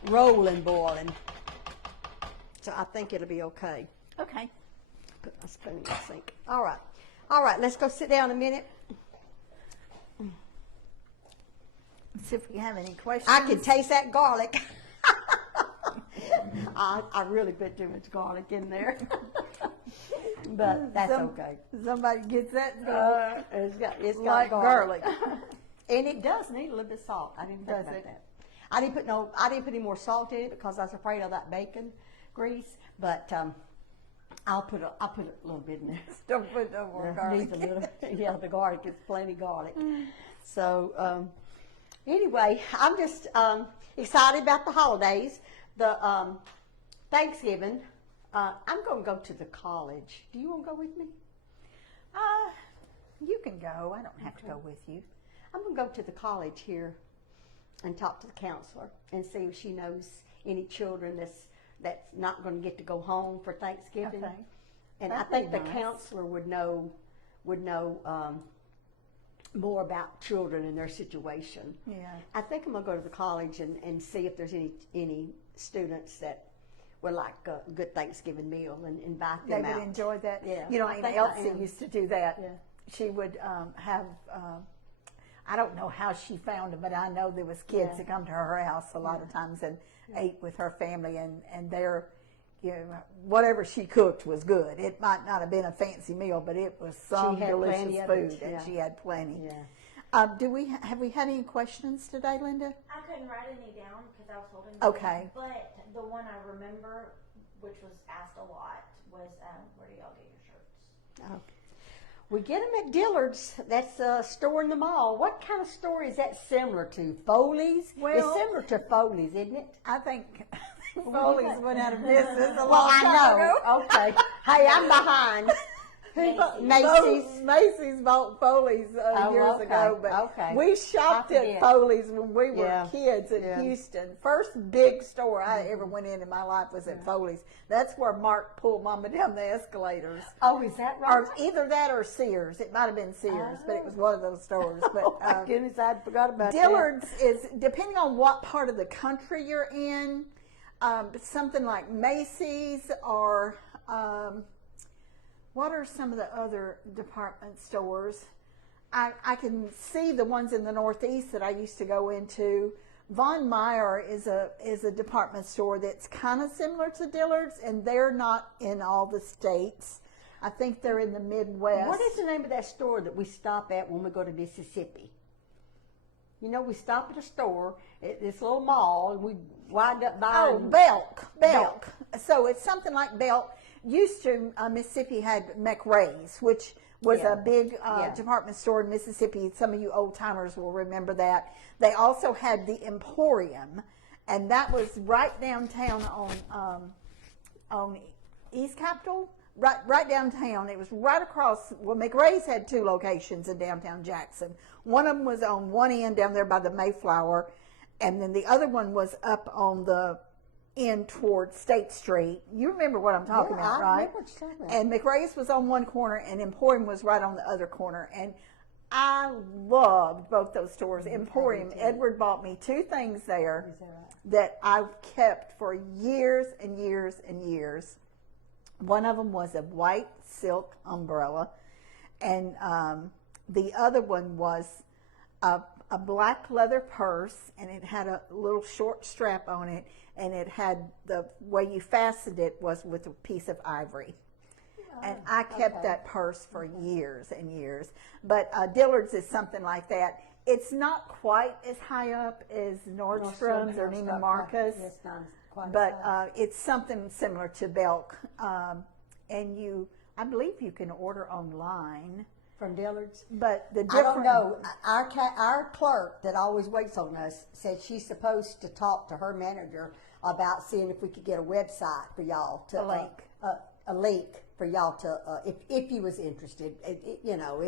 rolling boiling. So I think it'll be okay. Okay. Put my spoon in the sink. All right. All right, let's go sit down a minute. Let's see if we have any questions. I can taste that garlic. I really put too much garlic in there. but that's okay. Somebody gets that It's got like garlic. And it does need a little bit of salt. I didn't think Does about it? that. I didn't put any more salt in it because I was afraid of that bacon grease. But I'll put a little bit in there. Don't put no more garlic. Needs a little. Yeah, the garlic is plenty garlic. So anyway, I'm just excited about the holidays. The Thanksgiving. I'm going to go to the college. Do you want to go with me? You can go. I don't have to go with you. I'm going to go to the college here and talk to the counselor and see if she knows any children that's not going to get to go home for Thanksgiving. Okay. And That'd I think be the nice. counselor would know more about children and their situation. Yeah. I think I'm going to go to the college and see if there's any students that would like a good Thanksgiving meal and invite They them would out. enjoy that. Yeah. You know, I Aunt think I Elsie am. used to do that. Yeah. She would have, I don't know how she found them, but I know there was kids Yeah. that come to her house a lot of times and ate with her family, and their, you know, whatever she cooked was good. It might not have been a fancy meal, but it was some had delicious plenty of food, it, and yeah. she had plenty. Yeah. Have we had any questions today, Linda? I couldn't write any down because I was holding. Okay. them, But the one I remember, which was asked a lot, was where do y'all get your shirts? Oh. We get them at Dillard's. That's a store in the mall. What kind of store is that similar to? Foley's? Well- It's similar to Foley's, isn't it? I think Foley's went out of business a Well, long I time know. ago. Okay. Hey, I'm behind. Macy's. Macy's bought Foley's Oh, years okay, ago, but okay. we shopped I at forget. Foley's when we were Yeah, kids in yeah. Mm-hmm. Houston. First big store I ever went in my life was at Foley's. That's where Mark pulled Mama down the escalators. Oh, is that right? Or either that or Sears. It might have been Sears, but it was one of those stores. But Oh, my goodness, I forgot about Dillard's is, depending on what part of the country you're in, something like Macy's or what are some of the other department stores? I can see the ones in the Northeast that I used to go into. Von Meyer is a department store that's kind of similar to Dillard's, and they're not in all the states. I think they're in the Midwest. What is the name of that store that we stop at when we go to Mississippi? You know, we stop at a store, at this little mall, and we wind up buying. Oh, Belk. So it's something like Belk. Used to, Mississippi had McRae's, which was Yeah. a big Yeah. department store in Mississippi. Some of you old timers will remember that. They also had the Emporium, and that was right downtown on East Capitol. Right downtown. It was right across. Well, McRae's had two locations in downtown Jackson. One of them was on one end down there by the Mayflower, and then the other one was up on the end toward State Street. You remember what I'm talking Yeah, about, I right? remember what you're talking about. And McRae's was on one corner, and Emporium was right on the other corner. And I loved both those stores. Emporium, Edward bought me two things there Is that right? that I've kept for years and years and years. One of them was a white silk umbrella, and the other one was a black leather purse, and it had a little short strap on it, and it had the way you fastened it was with a piece of ivory. And I kept that purse for years and years. But Dillard's is something like that. It's not quite as high up as Nordstrom's or Neiman Marcus. It's not quite But as high. it's something similar to Belk, and I believe you can order online. From Dillard's. But the I different, don't know. Our clerk that always waits on us said she's supposed to talk to her manager about seeing if we could get a website for y'all to A link. a link for y'all to if you was interested. You know,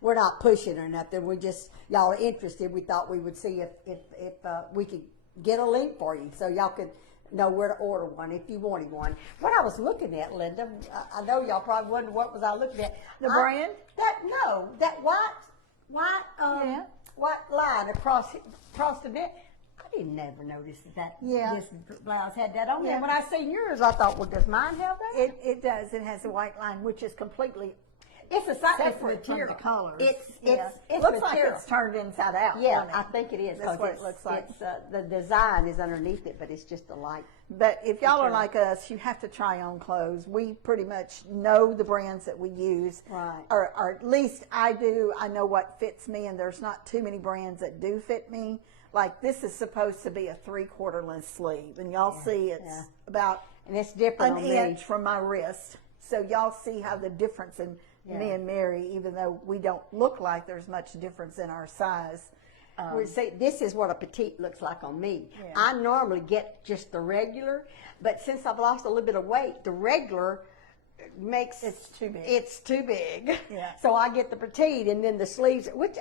we're not pushing or nothing. We're just y'all are interested. We thought we would see if we could get a link for you so y'all could know where to order one if you wanted one. What I was looking at, Linda, I know y'all probably wondered what was I looking at. The brand? That white Yeah. white line across the bed. I didn't never notice that Yeah. this blouse had that on Yeah. there. When I seen yours, I thought, well, does mine have that? it does. It has a white line, which is completely It's a separate from material. the colors. It's looks like material. it's turned inside out. Yeah, doesn't it? I think it is. That's 'cause what it looks like. It's, the design is underneath it, but it's just a light But if y'all are like us, you have to try on clothes. We pretty much know the brands that we use. Right. Or at least I do. I know what fits me, and there's not too many brands that do fit me. Like this is supposed to be a 3/4 length sleeve, and y'all see it's about And it's different an on me. inch from my wrist. So y'all see how the difference in me and Mary, even though we don't look like there's much difference in our size. Well, see, this is what a petite looks like on me. Yeah. I normally get just the regular, but since I've lost a little bit of weight, the regular makes It's too big. It's too big. Yeah. So I get the petite, and then the sleeves, which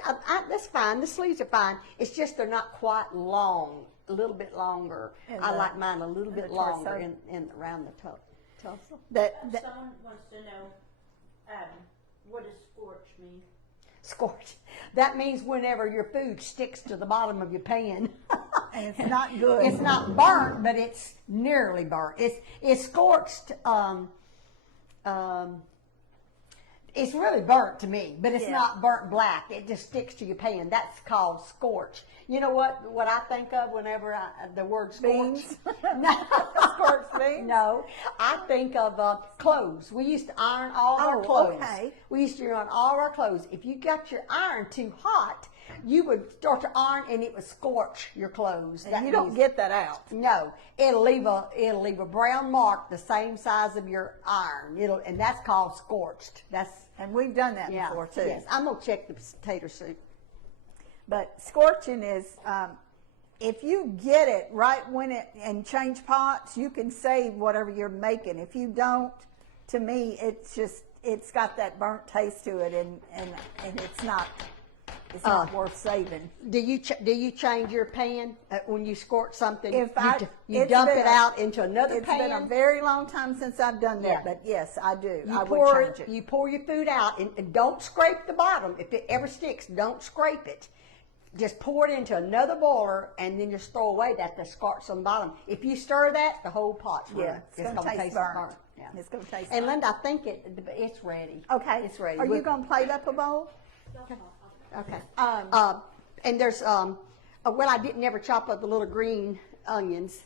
that's fine. The sleeves are fine. It's just they're not quite long. A little bit longer. In I the- like mine a little in bit the torso. longer in around the torso. That Someone wants to know, what does scorch mean? Scorch. That means whenever your food sticks to the bottom of your pan. and it's not good. It's not burnt, but it's nearly burnt. It's scorched. It's really burnt to me, but it's Yeah. not burnt black. It just sticks to your pan. That's called scorch. You know what I think of whenever the word scorch? Beans. No. Scorched beans? No, I think of clothes. We used to iron all our Oh, clothes. okay. We used to iron all our clothes. If you got your iron too hot, you would start to iron and it would scorch your clothes. And That you don't means- get that out. No, it'll leave a brown mark the same size of your iron. And that's called scorched. And we've done that Yeah. before too. Yes, I'm gonna check the potato soup. But scorching is, if you get it right when and change pots, you can save whatever you're making. If you don't, to me, it's got that burnt taste to it, and it's not worth saving. Do you change your pan when you scorch something? If you it's dump been it out into another It's pan. been a very long time since I've done that, Yeah. but yes, I do. You I would pour change it. You pour your food out and don't scrape the bottom. If it ever sticks, don't scrape it. Just pour it into another boiler and then just throw away the scorch on the bottom. If you stir that, the whole pot's Yeah, ruined. it's gonna taste burnt. Yeah. It's gonna taste And burnt. Linda, I think it's ready. Okay. It's ready. Are you gonna plate up a bowl? Okay. And there's well, I didn't ever chop up the little green onions.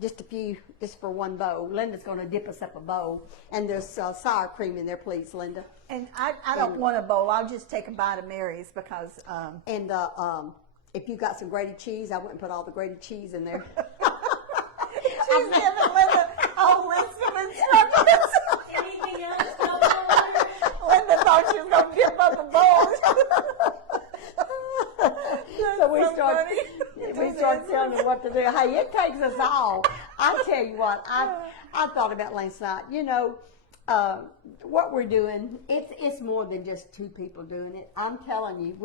Just a few, just for one bowl. Linda's going to dip us up a bowl, and there's sour cream in there, please, Linda. And I don't want a bowl. I'll just take a bite of Mary's because And if you got some grated cheese, I wouldn't put all the grated cheese in there. she's giving Linda a whole list of instructions. Anything else? Couple? Linda thought she was gonna dip up a bowl. So we so start, funny. we start telling her what to do. Hey, it takes us all. I tell you what, I thought about last night. You know, what we're doing, it's more than just two people doing it. I'm telling you,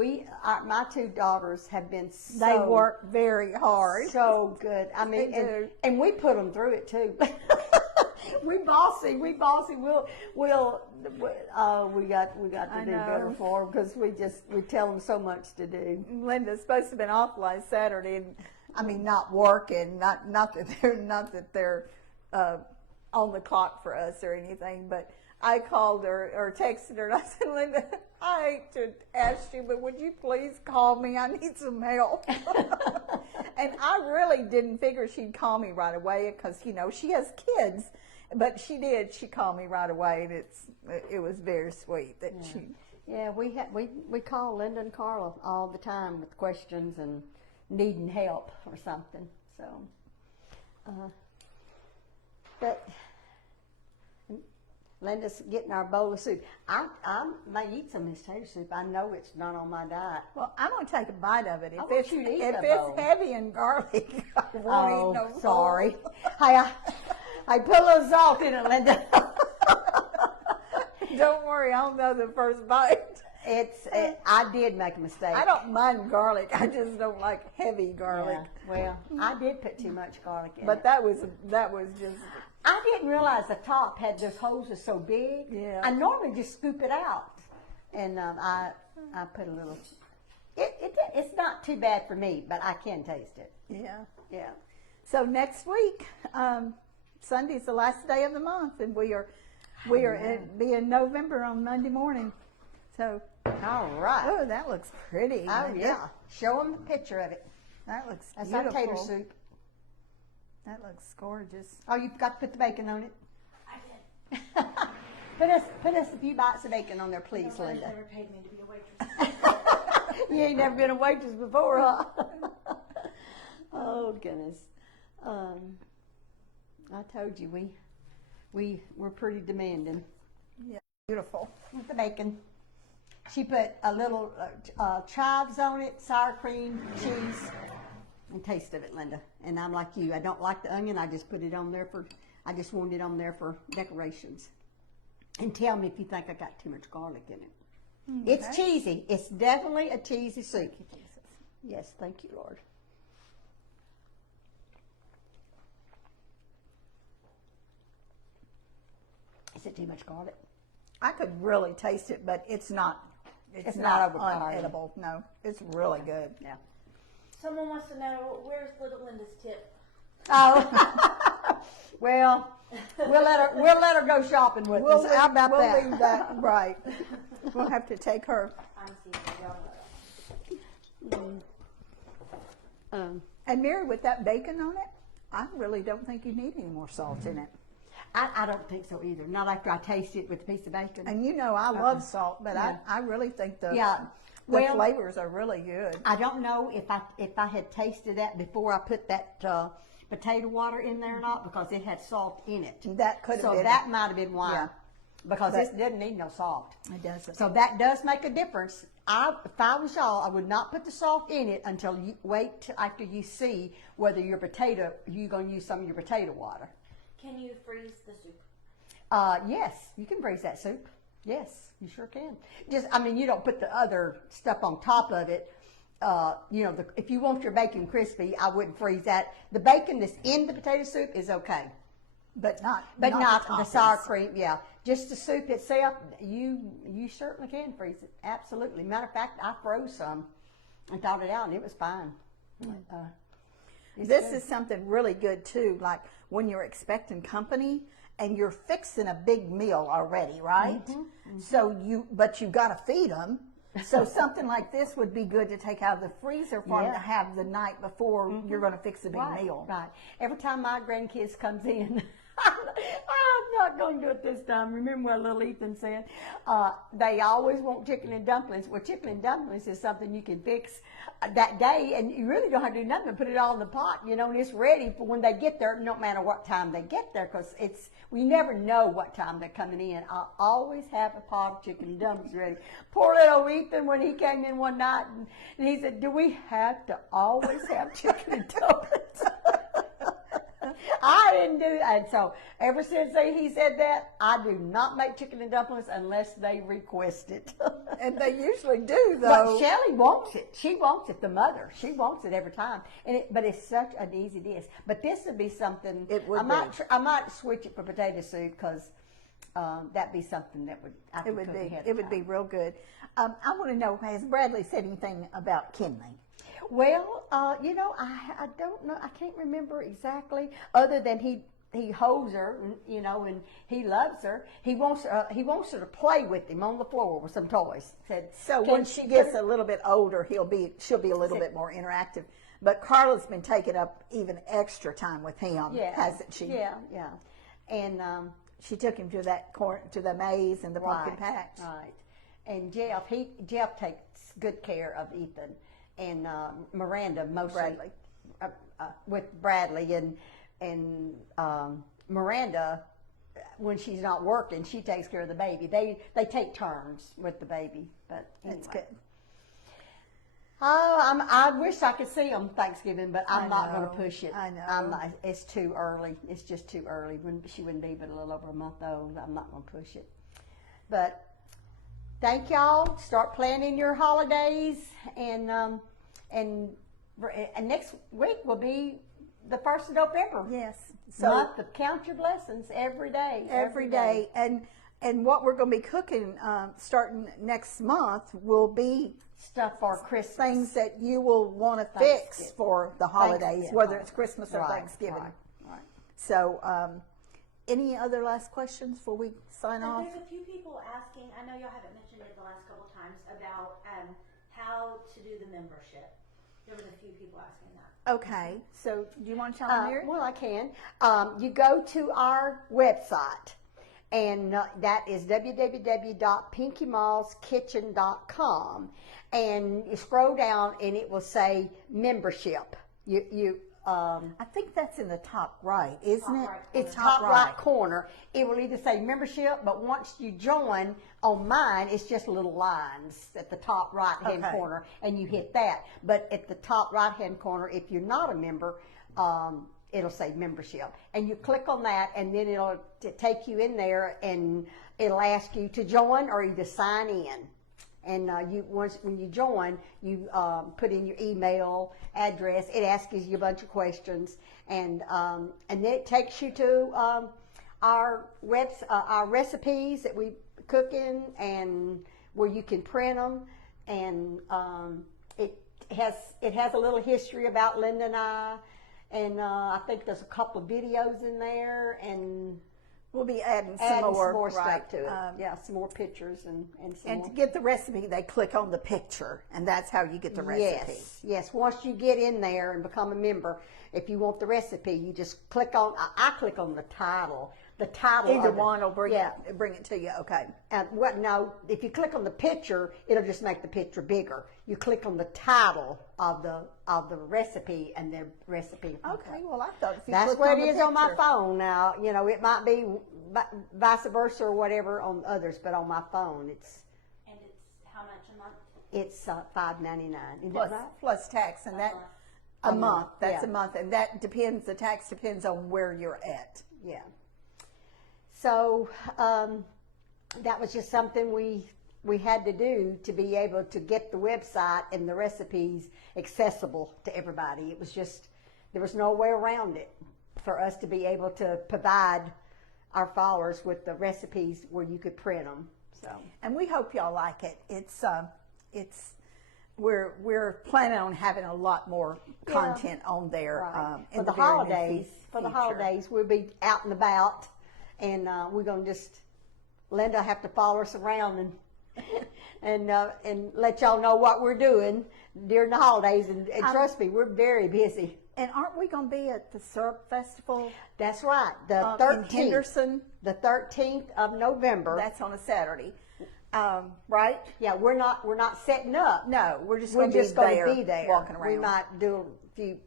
my two daughters have been so. They work very hard. So good. I mean, They do. and we put them through it too. we bossy. We got to I do know. better for them because we tell them so much to do. Linda's supposed to have been off last Saturday, and I mean not working, not that they're on the clock for us or anything, but I called her or texted her and I said, Linda, I hate to ask you, but would you please call me? I need some help. And I really didn't figure she'd call me right away because, you know, she has kids, but she did. She called me right away, and it was very sweet that she. Yeah, we call Linda and Carla all the time with questions and needing help or something. So, but Linda's getting our bowl of soup. I may eat some of this tater soup. I know it's not on my diet. Well, I'm going to take a bite of it. I want you to eat if the it's bowl. heavy and garlic, I won't eat no bowl. sorry. I put a little salt in it, Linda. Don't worry, I'll know the first bite. I did make a mistake. I don't mind garlic. I just don't like heavy garlic. Yeah, well, I did put too much garlic in But it. that was just. I didn't realize the top had those holes that's so big. Yeah. I normally just scoop it out, and I put a little. It's not too bad for me, but I can taste it. Yeah. Yeah. So next week, Sunday's the last day of the month, and we are be in November on Monday morning. So, All right. oh, that looks pretty. Oh yeah. Show them the picture of it. That looks That's beautiful. our tater soup. That looks gorgeous. Oh, you forgot to put the bacon on it? I did. Put us a few bites of bacon on there, please, Nobody's Linda. never paid me to be a waitress. You ain't never been a waitress before, huh? Oh, goodness. I told you, we're pretty demanding Beautiful. with the bacon. She put a little chives on it, sour cream, cheese, and taste of it, Linda. And I'm like you. I don't like the onion. I just put it on there I just wanted it on there for decorations. And tell me if you think I got too much garlic in it. It's cheesy. It's definitely a cheesy soup. Yes, thank you, Lord. Is it too much garlic? I could really taste it, but it's not. It's not not overpowering. unedible. No, it's really good. Yeah. Someone wants to know, where's little Linda's tip? Oh, well, we'll let her go shopping with us. How about we'll that? leave that right. We'll have to take her. I'm seeing y'all know. And Mary, with that bacon on it, I really don't think you need any more salt in it. I don't think so either. Not after I taste it with a piece of bacon. And you know I love salt, but Yeah. I really think the Yeah. the Well, flavors are really good. I don't know if I had tasted that before I put that potato water in there or not, because it had salt in it. That could have So been. that might have been why. Yeah. Because But- this doesn't need no salt. It doesn't. So that does make a difference. If I was y'all, I would not put the salt in it until you wait till after you see whether you're going to use some of your potato water. Can you freeze the soup? Yes, you can freeze that soup. Yes, you sure can. You don't put the other stuff on top of it. If you want your bacon crispy, I wouldn't freeze that. The bacon that's in the potato soup is okay. but not The sour toppings. cream, yeah. Just the soup itself, you certainly can freeze it. Absolutely. Matter of fact, I froze some and thawed it out, and it was fine. This is something really good too, like when you're expecting company and you're fixing a big meal already, right? So but you got to feed them. So something like this would be good to take out of the freezer for them Yeah. to have the night before you're going to fix a big meal. Right. Every time my grandkids comes in, I'm not going to do it this time. Remember what little Ethan said? They always want chicken and dumplings. Well, chicken and dumplings is something you can fix that day, and you really don't have to do nothing but put it all in the pot, and it's ready for when they get there, no matter what time they get there, because we never know what time they're coming in. I always have a pot of chicken and dumplings ready. Poor little Ethan, when he came in one night, and he said, "Do we have to always have chicken and dumplings?" I didn't do that. And so ever since he said that, I do not make chicken and dumplings unless they request it. And they usually do, But though. Shelly wants it. She wants it, the mother. She wants it every time. But it's such an easy dish. But this would be something. It would I might switch it for potato soup, because that'd be something that I could cook ahead of It would be time. real good. I want to know, has Bradley said anything about Kinley? Well, I don't know. I can't remember exactly, other than he holds her, and he loves her. He wants her to play with him on the floor with some toys. Said, So "Can when she put gets her-" a little bit older, she'll be a little bit more interactive. But Carla's been taking up even extra time with him, hasn't she? Yeah, and She took him to the maze and the pumpkin patch. Right. And Jeff takes good care of Ethan, and Miranda mostly. Bradley. With Bradley and Miranda, when she's not working, she takes care of the baby. They take turns with the baby. But anyway. That's good. Oh, I wish I could see them Thanksgiving, but I'm not going to know. push it. I know. I'm not, it's too early. It's just too early. She wouldn't be but a little over a month old. I'm not going to push it. But thank y'all. Start planning your holidays, and next week will be the 1st of November. Yes. Month of count your blessings every day. Every day. And what we're going to be cooking starting next month will be Stuff for Christmas. things that you will want to fix Thanksgiving. for the holidays, Thanksgiving. whether it's Christmas or Right, Thanksgiving. Right. So, any other last questions before we sign off? There's a few people asking, I know y'all haven't mentioned it the last couple times, about how to do the membership. There was a few people asking that. Okay, so do you want to tell them, Mary? Well, I can. You go to our website, and that is www.pinkymallskitchen.com, and you scroll down, and it will say membership. I think that's in the top right, isn't it? right It's top right corner. It will either say membership, but once you join on mine, it's just little lines at the top right hand Okay. corner, and you hit that. But at the top right hand corner, if you're not a member, it'll say membership, and you click on that, and then it'll take you in there, and it'll ask you to join or either sign in. And when you join, you put in your email address. It asks you a bunch of questions, and then it takes you to our recipes that we cook in, and where you can print them. And it has a little history about Linda and I, and I think there's a couple of videos in there, and We'll be adding some adding more, some more right, stuff to it. Yeah, some more pictures and some And more. to get the recipe, they click on the picture, and that's how you get the recipe. Yes. Once you get in there and become a member, if you want the recipe, you just click on. I click on the title. The title. Either of it. one will bring Yeah. it to you. Okay. And no, if you click on the picture, it'll just make the picture bigger. You click on the title of the recipe, and the recipe. Okay. Well, I thought if you That's clicked what on it the is on my picture- phone now. It might be vice versa or whatever on others, but on my phone, it's And it's how much a month? $5.99. Is plus, that right? plus tax, and that month. a month. That's yeah. a month, and that depends. The tax depends on where you're at. Yeah. So that was just something we had to do to be able to get the website and the recipes accessible to everybody. It was just, there was no way around it for us to be able to provide our followers with the recipes where you could print them. So And we hope y'all like it. We're planning on having a lot more content on there. right. In For the very near holidays, future. we'll be out and about, and we're gonna just Linda have to follow us around and let y'all know what we're doing during the holidays. And trust me, we're very busy. And aren't we going to be at the Syrup Festival That's right. The in 13th, Henderson? the 13th of November. That's on a Saturday, right? Yeah, we're not setting up. No, we're just We're going to just going to be there, there. walking around. We might do a few,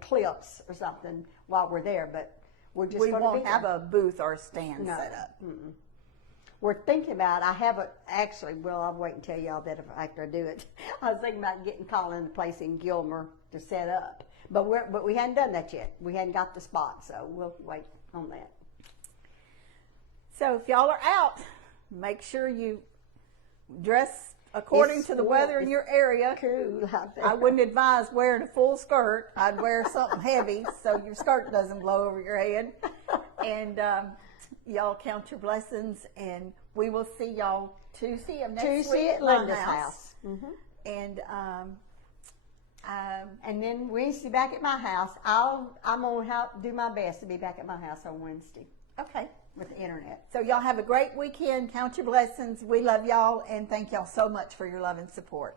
clips or something while we're there, but we're just We going to be won't there. have a booth or a stand No. set up. We're thinking about, I haven't actually, well, I'll wait and tell y'all that after I do it. I was thinking about calling a place in Gilmer to set up. But we hadn't done that yet. We hadn't got the spot, so we'll wait on that. So if y'all are out, make sure you dress according It's to the warm. weather in your area. Cool out there. I wouldn't advise wearing a full skirt. I'd wear something heavy so your skirt doesn't blow over your head. And y'all count your blessings, and we will see y'all Tuesday of next week Tuesday at my Linda's house. And And then Wednesday back at my house. I'm going to do my best to be back at my house on Wednesday okay. with the internet. So y'all have a great weekend. Count your blessings. We love y'all, and thank y'all so much for your love and support.